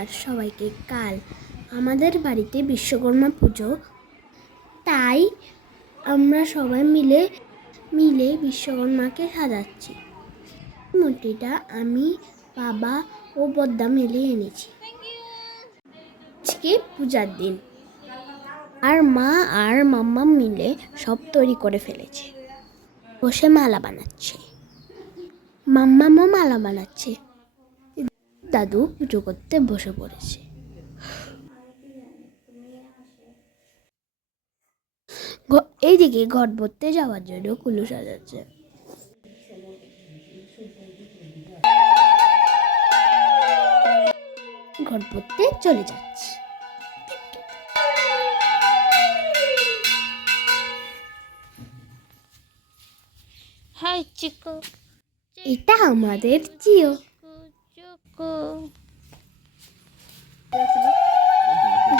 নমস্কার সবাইকে। কাল আমাদের বাড়িতে বিশ্বকর্মা পুজো। তাই আমরা সবাই মিলে মিলে বিশ্বকর্মাকে সাজাচ্ছি। মূর্তিটা আমি, বাবা ও বদ্দা মিলে এনেছি। আজকে পূজার দিন। আর মা আর মাম্মা মিলে সব তৈরি করে ফেলেছে। বসে মালা বানাচ্ছে। মাম্মামও মালা বানাচ্ছে। দাদু পুজো করতে বসে পড়েছে। এইদিকে ঘট ভরতে যাওয়ার জন্য কুলু সাজাচ্ছে। ঘট ভরতে চলে যাচ্ছি। হাই চিকু। এটা আমাদের জিও।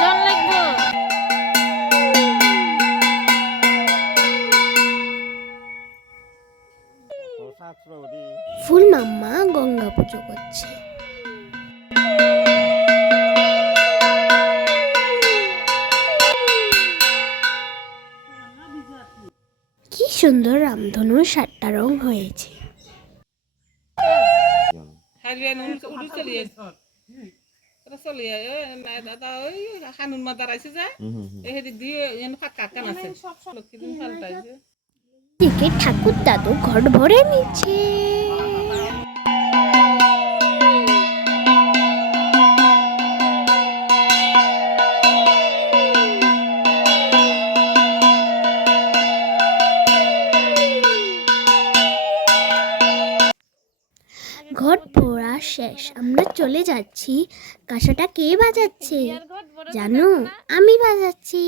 জল লাগবো ফুল মাম্মা গঙ্গা পুজো করছে। কি সুন্দর রামধনুর সাতটা রং হয়েছে। ঠাকুর দাদু ঘর ভরে নিচ্ছে ঘট ভরা শেষ। আমরা চলে যাচ্ছি। কাঁসাটা কে বাজাচ্ছে? জানো আমি বাজাচ্ছি।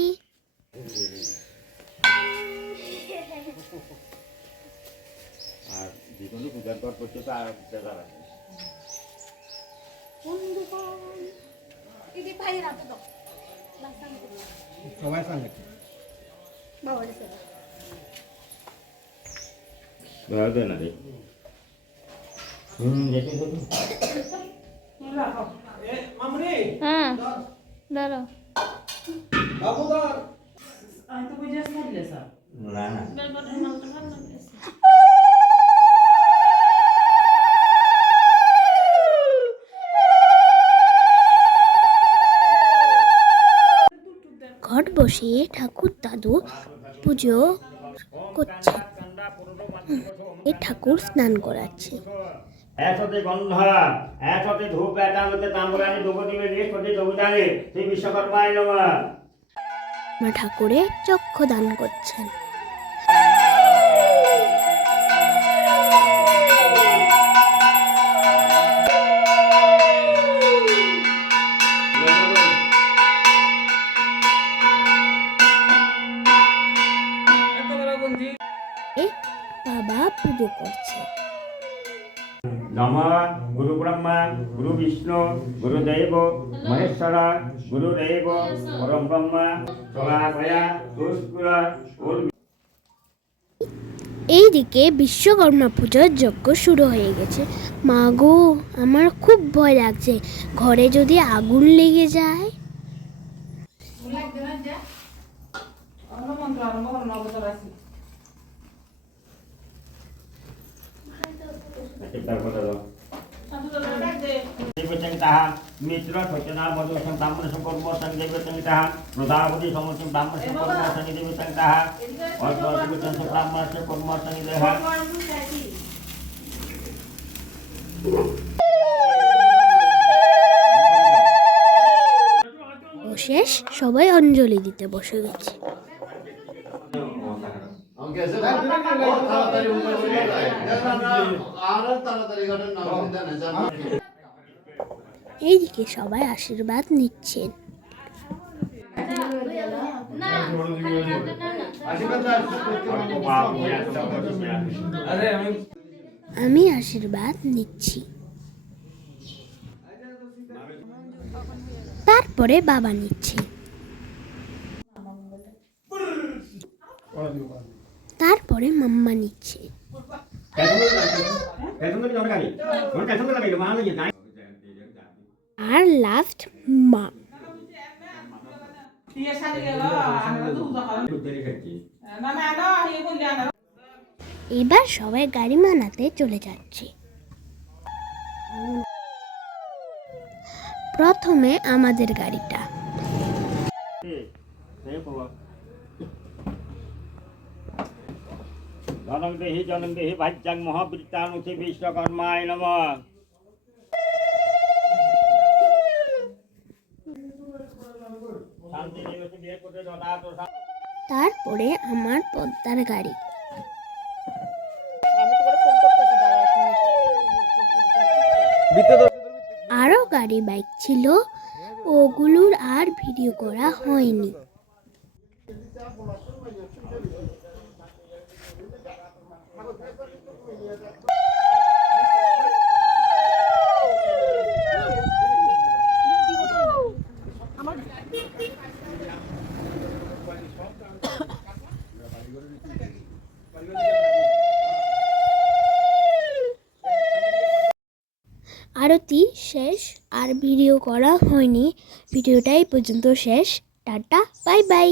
আর পূজার আর সবাই সঙ্গে না রে। হুম দেখি দেখি হ্যাঁ। দাঁড়ো না না ঘট বসিয়ে ঠাকুর দাদু পুজো করছে। এ ঠাকুর স্নান করাচ্ছে। একসাথে গন্ধ একসাথে ধূপ একান্নতে তাম্বরানি দুপদিবে বৃহস্পতি দবুদানে শ্রী বিশ্বকর্মায় নমঃ। মা ঠাকুরের চক্ষু দান করছেন বাবা পুজো করছে। নম গুরু ব্রহ্মা গুরু বিষ্ণু গুরুদেব মহেশ্বর গুরুদেব পরম ব্রহ্মা সভাপয়া তুষ্কুরা এইদিকে বিশ্বকর্মা পুজোর যজ্ঞ শুরু হয়ে গেছে। মা গো আমার খুব ভয় লাগছে। ঘরে যদি আগুন লেগে যায়? মন্ত্র আরম্ভ করুন অবতার আছে শেষ সবাই অঞ্জলি দিতে বসে গেছে। এইদিকে সবাই আশীর্বাদ নিচ্ছেন। আমি আশীর্বাদ নিচ্ছি। তারপরে বাবা নিচ্ছে। তারপরে মাম্মা নিচ্ছে। আর লাস্ট মা। এবার সবাই গাড়ি মানাতে চলে যাচ্ছে। প্রথমে আমাদের গাড়িটা। জনং দেহি জনং দেহি ভাজ্যাং মহাবৃত্তানুষি বিশ্বকর্মায় নমঃ। তারপরে আমার পদ্মার গাড়ি। আরও গাড়ি বাইক ছিল, ওগুলোর আর ভিডিও করা হয়নি। আরতি শেষ আর ভিডিও করা হয়নি। ভিডিওটাই পর্যন্ত শেষ। Tata bye bye.